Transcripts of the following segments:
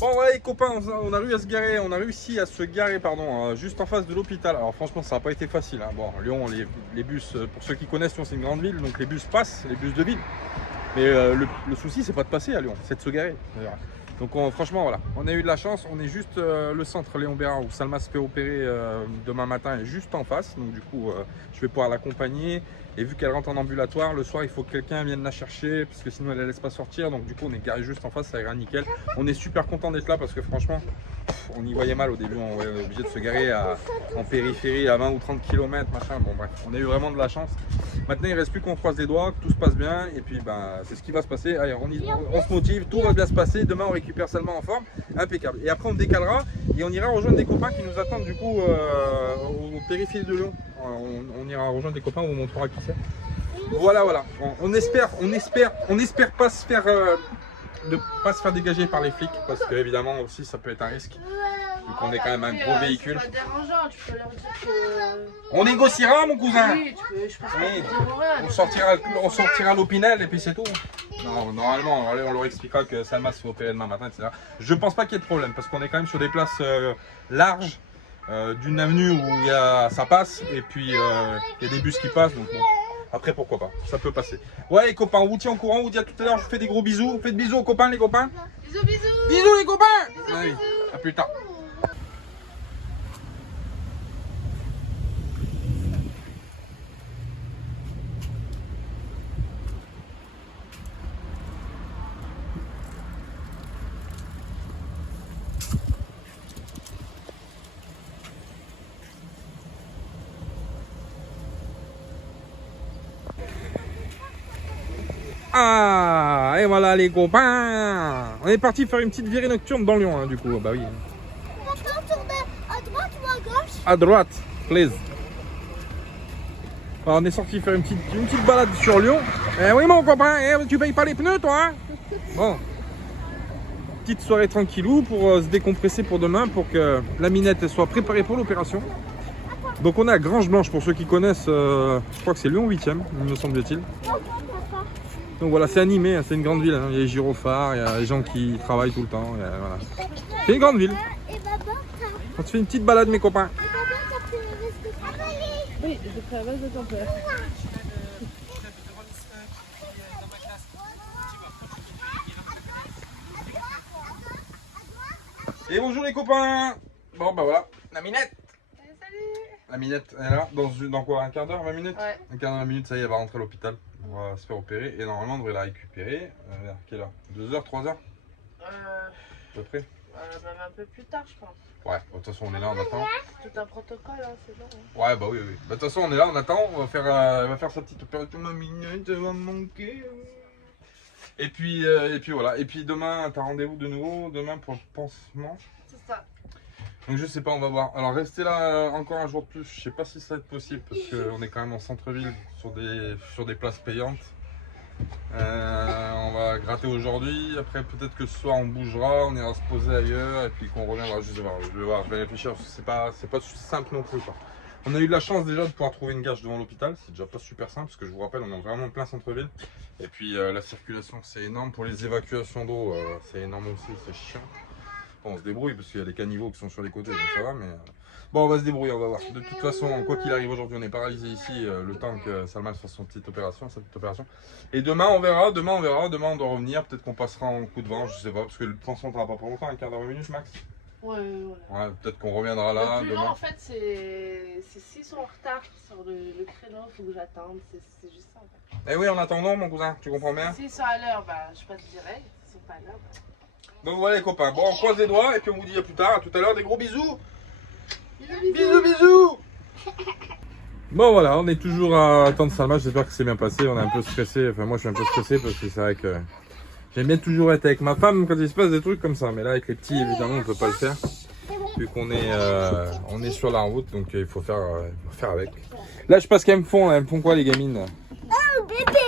Bon ouais les copains, on a réussi à se garer pardon, juste en face de l'hôpital. Alors franchement ça n'a pas été facile. Hein. Bon Lyon, les bus, pour ceux qui connaissent Lyon c'est une grande ville, donc les bus passent, les bus de ville. Mais le souci c'est pas de passer à Lyon, c'est de se garer. Donc franchement voilà, on a eu de la chance, on est juste le centre Léon Bérard où Salma se fait opérer demain matin est juste en face. Donc du coup je vais pouvoir l'accompagner. Et vu qu'elle rentre en ambulatoire, le soir il faut que quelqu'un vienne la chercher parce que sinon elle ne laisse pas sortir. Donc du coup on est garé juste en face, ça ira nickel. On est super content d'être là parce que franchement on y voyait mal au début, on est obligé de se garer en périphérie à 20 ou 30 km machin. Bon bref, on a eu vraiment de la chance. Maintenant il ne reste plus qu'on croise les doigts, que tout se passe bien et puis ben, c'est ce qui va se passer. Allez, on se motive, tout va bien se passer. Demain on récupère Salma en forme, impeccable. Et après on décalera et on ira rejoindre des copains qui nous attendent du coup aux périphéries de Lyon. On ira rejoindre des copains, on vous montrera qui c'est. Voilà. On espère pas se faire pas se faire dégager par les flics parce que évidemment aussi ça peut être un risque. Vu qu'on est quand même un gros véhicule. C'est pas dérangeant, tu peux leur dire que... On négociera mon cousin. Oui, je pense Oui. que On sortira l'Opinel et puis c'est tout. Non, normalement, on leur expliquera que Salma se fait opérer demain matin, etc. Je pense pas qu'il y ait de problème parce qu'on est quand même sur des places larges, d'une avenue où ça passe et puis il y a des bus qui passent. Donc bon, après pourquoi pas, ça peut passer. Ouais les copains, on vous tient au courant, on vous dit à tout à l'heure, je vous fais des gros bisous. Faites bisous aux copains les copains. Bisous, bisous. Bisous les copains. Bisous, Allez, bisous. à plus tard. Ah, et voilà les copains. On est parti faire une petite virée nocturne dans Lyon, hein, du coup. Bah oui. On va tourner à droite ou à gauche? À droite, please. Alors, on est sorti faire une petite balade sur Lyon. Eh oui mon copain, tu payes pas les pneus toi hein? Bon. Petite soirée tranquillou pour se décompresser pour demain, pour que la minette soit préparée pour l'opération. Donc on est à Grange Blanche pour ceux qui connaissent, je crois que c'est Lyon 8e, me semble-t-il. Donc voilà, c'est animé, hein, c'est une grande ville, hein. Il y a les gyrophares, il y a les gens qui travaillent tout le temps. Voilà. C'est une grande ville. Et Baba, On se fait une petite balade mes copains. t'as pris le risque de travailler. Oui, je fais la base de ton père. Et bonjour les copains. Bon bah voilà, la minette. Salut. La minette, elle est là, dans quoi, un quart d'heure, 20 minutes? Ouais. Un quart d'heure, 20 minutes, ça y est, elle va rentrer à l'hôpital. On va se faire opérer et normalement on devrait la récupérer. Vers quelle heure? 2 heures, 3 heures à peu près? Même un peu plus tard, je pense. Ouais, de toute façon on est là, on attend. Tout un protocole, hein, c'est bon. Hein. Ouais, bah oui. Bah, de toute façon on est là, on attend. Elle va faire sa petite opération. Ma mignonne, elle va me manquer. Et puis voilà. Et puis demain, t'as rendez-vous de nouveau, demain pour le pansement. C'est ça. Donc je sais pas, on va voir. Alors restez là encore un jour de plus. Je sais pas si ça va être possible parce qu'on est quand même en centre-ville sur des places payantes. On va gratter aujourd'hui. Après peut-être que ce soir on bougera, on ira se poser ailleurs et puis qu'on reviendra. Je vais réfléchir. C'est pas simple non plus quoi. On a eu de la chance déjà de pouvoir trouver une gage devant l'hôpital. C'est déjà pas super simple parce que je vous rappelle on est vraiment en plein centre-ville. Et puis la circulation c'est énorme. Pour les évacuations d'eau c'est énorme aussi, c'est chiant. Bon, on se débrouille parce qu'il y a des caniveaux qui sont sur les côtés, donc ça va, mais bon, on va se débrouiller, on va voir. De toute façon, quoi qu'il arrive aujourd'hui, on est paralysé ici le temps que Salma fasse sa petite opération. Et demain, on verra. Demain, on doit revenir. Peut-être qu'on passera en coup de vent, je sais pas, parce que le temps ne pas pour longtemps, un quart d'heure, 20 minutes max. Ouais. Ouais, peut-être qu'on reviendra là Le plus long, demain. en fait, c'est s'ils sont en retard sur le créneau, il faut que j'attende. C'est juste ça, en fait. Eh oui, en attendant, mon cousin, tu comprends bien? S'ils sont à l'heure, bah, je passe direct. S'ils sont pas à l'heure, bah... Donc voilà les copains. Bon, on croise les doigts et puis on vous dit à plus tard, à tout à l'heure, des gros bisous. Bisous. Bon voilà, on est toujours à attendre Salma, j'espère que c'est bien passé, on est un peu stressé, enfin moi je suis un peu stressé parce que c'est vrai que j'aime bien toujours être avec ma femme quand il se passe des trucs comme ça, mais là avec les petits évidemment on peut pas le faire, vu qu'on est sur la route, donc il faut faire avec. Là je sais pas ce qu'elles me font, elles me font quoi les gamines? Un bébé.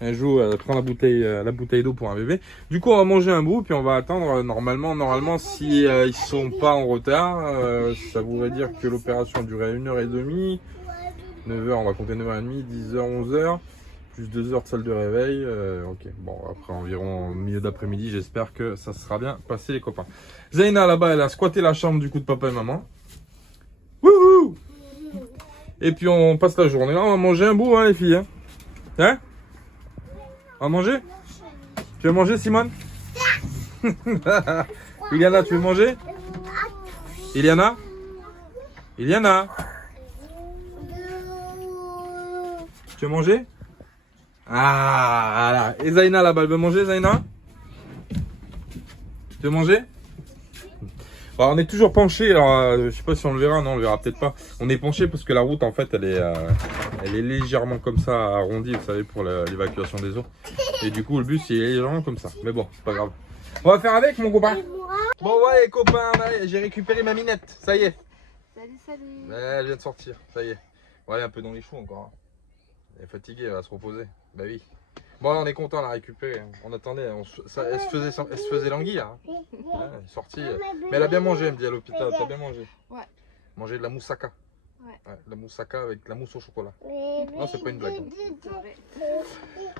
Elle joue, elle prend la bouteille d'eau pour un bébé. Du coup, on va manger un bout, puis on va attendre. Normalement, si ils sont pas en retard, ça voudrait dire que l'opération durait 1h30. 9h, on va compter 9h30, 10h, 11h. plus 2 heures de salle de réveil. Ok, bon, après environ au milieu d'après-midi, j'espère que ça sera bien passé, les copains. Zaina, là-bas, elle a squatté la chambre du coup de papa et maman. Wouhou! Et puis on passe la journée. Là, on va manger un bout, hein, les filles. Hein? On va manger? Tu veux manger, Simone? Iliana, tu veux manger? Iliana? Iliana? Tu veux manger? Ah, voilà. Et Zaina là-bas, elle veut manger, Zaina? Tu veux manger? Bon, on est toujours penché, alors je sais pas si on le verra, non, on le verra peut-être pas. On est penché parce que la route en fait elle est légèrement comme ça arrondie, vous savez, pour l'évacuation des eaux. Et du coup le bus il est légèrement comme ça. Mais bon, c'est pas grave. On va faire avec mon copain. Bon ouais les copains, j'ai récupéré ma minette, ça y est. Salut, salut. Elle vient de sortir, ça y est. Bon, elle est un peu dans les choux encore. Elle est fatiguée, elle va se reposer. Bah oui. Bon, là, on est content de la récupérer. On attendait, elle se faisait languir. Hein. Ouais, elle est sortie. Mais elle a bien mangé, elle me dit à l'hôpital. T'as bien mangé? Ouais. Manger de la moussaka. Ouais. De la moussaka avec de la mousse au chocolat. Non, c'est pas une blague. C'est vrai.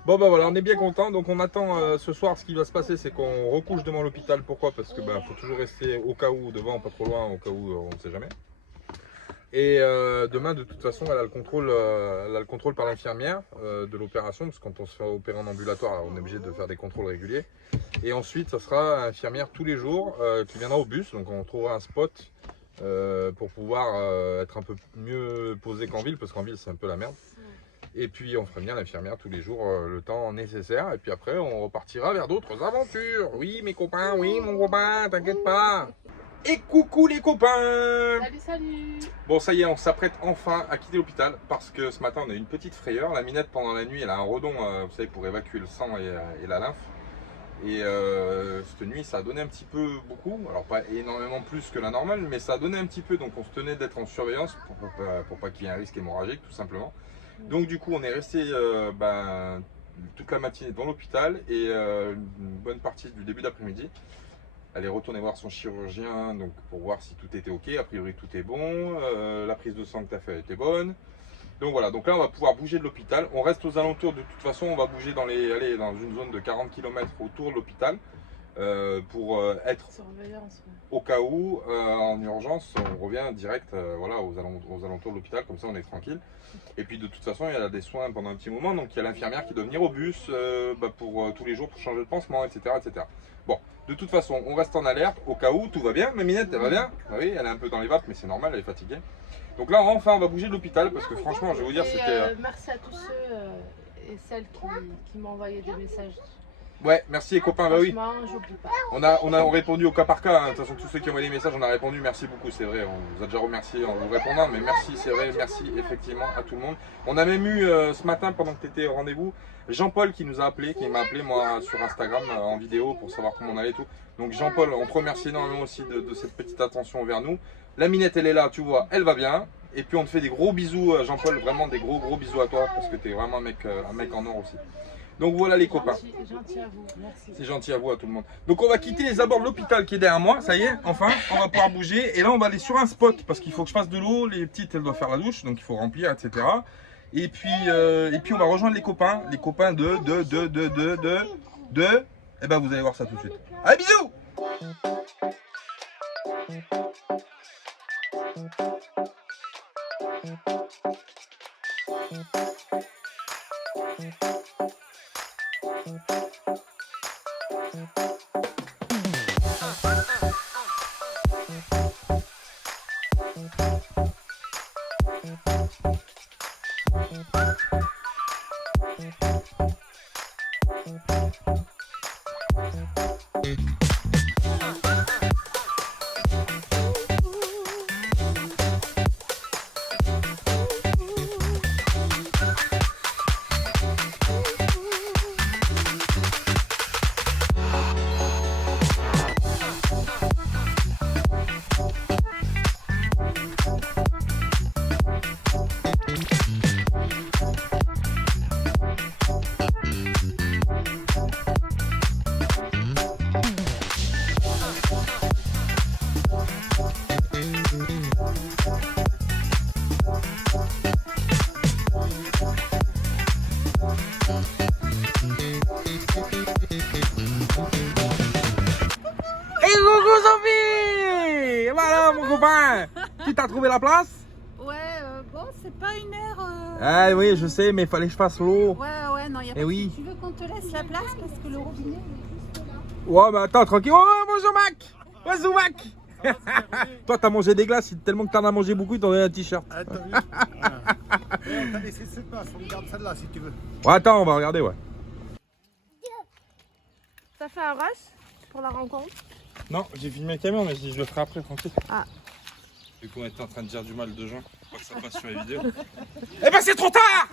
Bon, bah voilà, on est bien content. Donc, on attend ce soir. Ce qui va se passer, c'est qu'on recouche devant l'hôpital. Pourquoi? Parce que faut toujours rester au cas où devant, pas trop loin, au cas où on ne sait jamais. Et demain, de toute façon, elle a le contrôle par l'infirmière de l'opération, parce que quand on se fait opérer en ambulatoire, on est obligé de faire des contrôles réguliers. Et ensuite, ça sera infirmière tous les jours qui viendra au bus, donc on trouvera un spot pour pouvoir être un peu mieux posé qu'en ville, parce qu'en ville, c'est un peu la merde. Et puis, on fera bien l'infirmière tous les jours le temps nécessaire, et puis après, on repartira vers d'autres aventures. Oui, mes copains, oui, mon copain, t'inquiète pas. Et coucou les copains! Salut, salut. Bon ça y est, on s'apprête enfin à quitter l'hôpital parce que ce matin on a eu une petite frayeur. La minette pendant la nuit elle a un redon, vous savez, pour évacuer le sang et la lymphe. Et cette nuit ça a donné un petit peu beaucoup, alors pas énormément plus que la normale, mais ça a donné un petit peu, donc on se tenait d'être en surveillance pour pas qu'il y ait un risque hémorragique tout simplement. Donc du coup on est resté toute la matinée dans l'hôpital et une bonne partie du début d'après-midi. Elle est retournée voir son chirurgien donc pour voir si tout était ok. A priori tout est bon, la prise de sang que tu as fait était bonne. Donc voilà, donc là on va pouvoir bouger de l'hôpital. On reste aux alentours, de toute façon on va bouger dans une zone de 40 km autour de l'hôpital pour être au cas où en urgence on revient direct voilà, aux alentours de l'hôpital, comme ça on est tranquille. Et puis de toute façon il y a des soins pendant un petit moment, donc il y a l'infirmière qui doit venir au bus pour tous les jours pour changer de pansement, etc., etc. Bon, de toute façon on reste en alerte au cas où tout va bien. Ma minette elle va bien, oui elle est un peu dans les vapes mais c'est normal, elle est fatiguée. Donc là enfin on va bouger de l'hôpital parce que franchement je vais vous dire c'était... Merci à tous ceux et celles qui m'ont envoyé des messages. Ouais, merci les copains, bah oui. J'oublie pas. On a répondu au cas par cas, hein. De toute façon tous ceux qui ont envoyé des messages on a répondu, merci beaucoup, c'est vrai, on vous a déjà remercié en vous répondant, mais merci, c'est vrai, merci effectivement à tout le monde. On a même eu ce matin pendant que tu étais au rendez-vous, Jean-Paul qui nous a appelé, qui m'a appelé moi sur Instagram en vidéo pour savoir comment on allait et tout. Donc Jean-Paul, on te remercie énormément aussi de cette petite attention envers nous. La minette elle est là, tu vois, elle va bien. Et puis on te fait des gros bisous Jean-Paul, vraiment des gros bisous à toi parce que tu es vraiment un mec en or aussi. Donc voilà les copains. Gentil à vous, merci. C'est gentil à vous, à tout le monde. Donc on va quitter les abords de l'hôpital qui est derrière moi, ça y est, enfin, on va pouvoir bouger. Et là on va aller sur un spot parce qu'il faut que je fasse de l'eau, les petites elles doivent faire la douche, donc il faut remplir, etc. Et puis on va rejoindre les copains de, et ben vous allez voir ça tout de suite. Allez, bisous! copain. Qui t'a trouvé la place? Ouais, bon, c'est pas une heure. Ah oui, je sais, mais fallait que je fasse l'eau. Ouais, non, y a pas Eh de oui. souci. Tu veux qu'on te laisse la place parce que le robinet est juste là. Ouais, mais attends, tranquille. Oh, bonjour Mac. Bonjour Mac. Toi, t'as mangé des glaces, tellement que t'en as mangé beaucoup, ils t'ont donné un t-shirt. Ah, t'as vu? On t'a laissé cette place, on garde celle-là si tu veux. Ouais, attends, on va regarder, ouais. Ça fait un rush pour la rencontre? Non, j'ai filmé le camion, mais je dis je le ferai après, tranquille. Ah. Vu qu'on était en train de dire du mal de gens, pour que ça passe sur les vidéos. Eh ben c'est trop tard!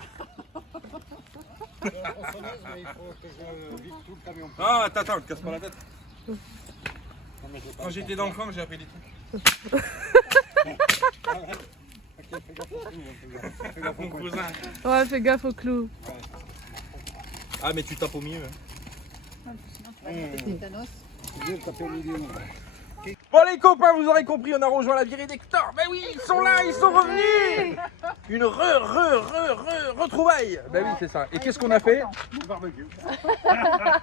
On s'amuse, mais il faut que je vide tout le camion. Ah, attends, te casse pas la tête. Non, mais j'ai pas Quand le j'étais temps. dans le camp, j'ai appris des trucs. Ok, fais gaffe au clou, fais gaffe au Mon coin. cousin. Ouais, fais gaffe au clou. Ah, mais tu tapes au milieu. Sinon, tu vas monter le tétanos. Je vais taper au milieu. moi. Bon les copains, vous aurez compris, on a rejoint la virée d'Hector. Ben oui, ils sont là, ils sont revenus. Une retrouvaille. Ben oui, c'est ça. Et qu'est-ce qu'on a fait? Barbecue.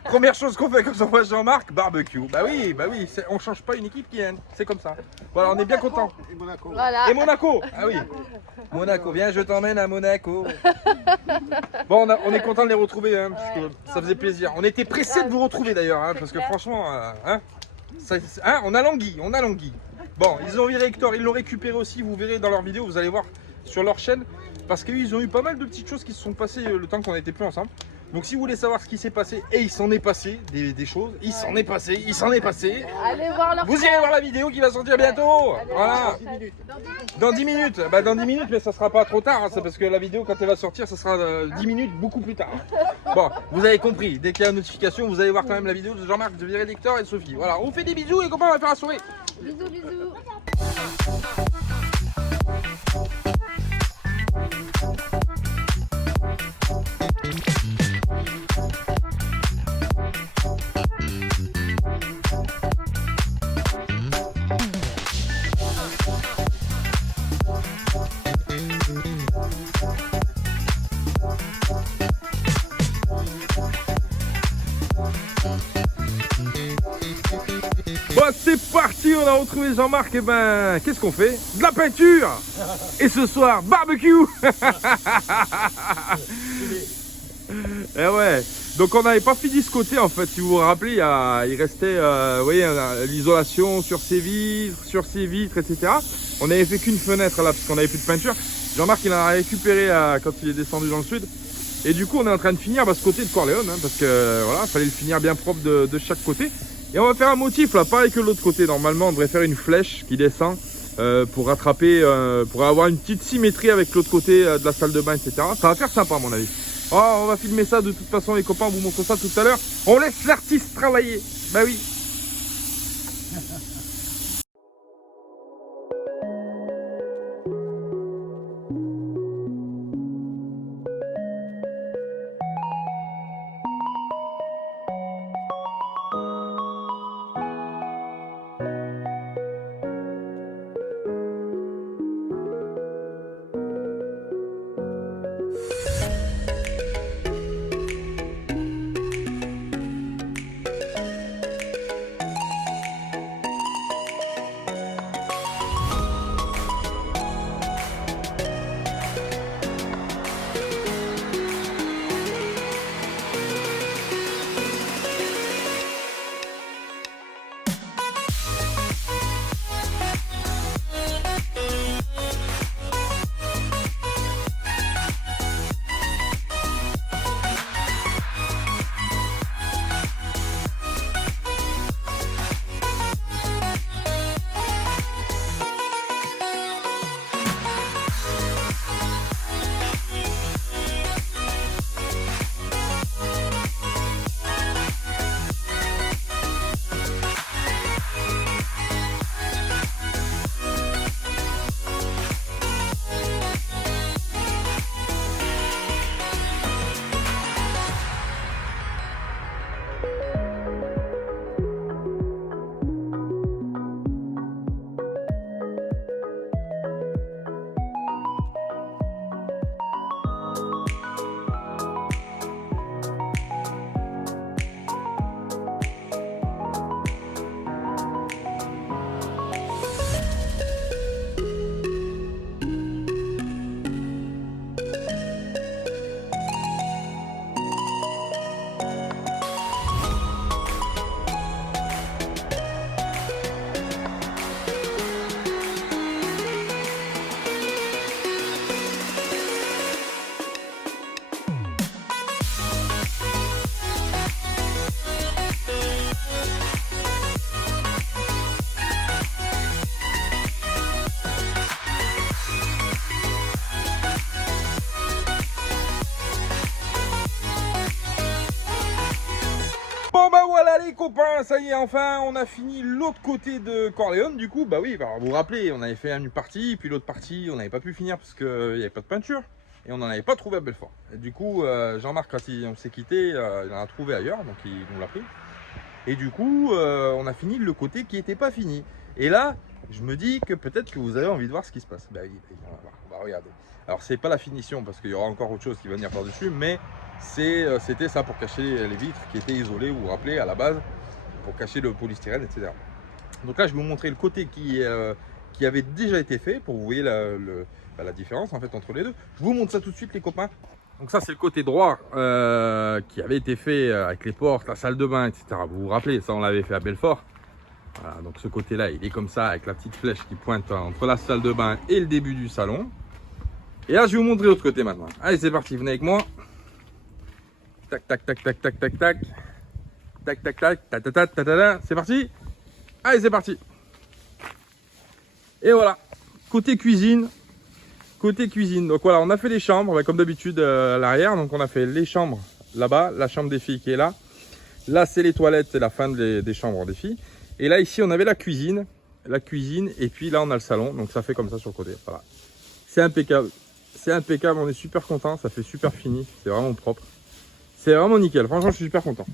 Première chose qu'on fait quand on voit Jean-Marc, barbecue. Bah oui, on change pas une équipe qui gagne, c'est comme ça. Voilà, on est bien content. Et Monaco. Voilà. Et Monaco, ah oui. Monaco, viens, je t'emmène à Monaco. Bon, on est content de les retrouver, hein, parce que ça faisait plaisir. On était pressés de vous retrouver d'ailleurs, hein, parce que franchement, on a langui, Bon, ils ont viré Hector, ils l'ont récupéré aussi, vous verrez dans leur vidéo, vous allez voir sur leur chaîne, parce qu'ils ont eu pas mal de petites choses qui se sont passées le temps qu'on n'était plus ensemble. Donc si vous voulez savoir ce qui s'est passé, et il s'en est passé des choses, il s'en est passé. Allez voir leur Vous irez voir la vidéo qui va sortir bientôt. Voilà. Dans 10 minutes. Bah dans 10 minutes, mais ça sera pas trop tard. Hein, c'est parce que la vidéo, quand elle va sortir, ça sera 10 minutes beaucoup plus tard. Bon, vous avez compris. Dès qu'il y a une notification, vous allez voir quand même la vidéo de Jean-Marc, de Virée d'Hector et de Sophie. Voilà, on vous fait des bisous et comment on va faire la soirée? Bisous, bisous. Bon, c'est parti, on a retrouvé Jean-Marc. Et ben, qu'est-ce qu'on fait? De la peinture. Et ce soir, barbecue. Eh ouais. Donc on n'avait pas fini ce côté en fait. Si vous vous rappelez, il restait, vous voyez, l'isolation sur ses vitres, etc. On n'avait fait qu'une fenêtre là parce qu'on n'avait plus de peinture. Jean-Marc il en a récupéré quand il est descendu dans le sud. Et du coup, on est en train de finir ce côté de Corleone, hein, parce que voilà, fallait le finir bien propre de chaque côté. Et on va faire un motif là, pareil que l'autre côté. Normalement, on devrait faire une flèche qui descend pour rattraper, pour avoir une petite symétrie avec l'autre côté de la salle de bain, etc. Ça va faire sympa à mon avis. Oh, on va filmer ça de toute façon, les copains, on vous montre ça tout à l'heure. On laisse l'artiste travailler. Bah oui. copains, ça y est, enfin, on a fini l'autre côté de Corleone. Du coup, bah oui, bah, vous vous rappelez, on avait fait une partie, puis l'autre partie, on n'avait pas pu finir parce qu'il n'y avait pas de peinture. Et on n'en avait pas trouvé à Belfort. Et du coup, Jean-Marc, quand on s'est quitté, il en a trouvé ailleurs, donc il nous l'a pris. Et du coup, on a fini le côté qui n'était pas fini. Et là, je me dis que peut-être que vous avez envie de voir ce qui se passe. Bah oui, on va regarder. Alors, c'est pas la finition, parce qu'il y aura encore autre chose qui va venir par-dessus, mais c'était ça pour cacher les vitres qui étaient isolées, vous vous rappelez, à la base, pour cacher le polystyrène, etc. Donc là, je vais vous montrer le côté qui avait déjà été fait, pour que vous voyez la différence en fait entre les deux. Je vous montre ça tout de suite, les copains. Donc ça, c'est le côté droit qui avait été fait avec les portes, la salle de bain, etc. Vous vous rappelez, ça on l'avait fait à Belfort. Voilà, donc ce côté-là, il est comme ça, avec la petite flèche qui pointe entre la salle de bain et le début du salon. Et là, je vais vous montrer l'autre côté maintenant. Allez, c'est parti, venez avec moi. Tac, tac, tac, tac, tac, tac, tac. Tac, tac, tac, ta, ta, ta, ta, ta, ta. C'est parti. Allez, c'est parti. Et voilà, côté cuisine. Côté cuisine, donc voilà, on a fait les chambres, comme d'habitude à l'arrière. Donc on a fait les chambres là-bas, la chambre des filles qui est là. Là, c'est les toilettes, c'est la fin des chambres des filles. Et là, ici, on avait la cuisine, et puis là, on a le salon. Donc ça fait comme ça sur le côté. Voilà, c'est impeccable. C'est impeccable, on est super content, ça fait super fini, c'est vraiment propre. C'est vraiment nickel, franchement, je suis super content.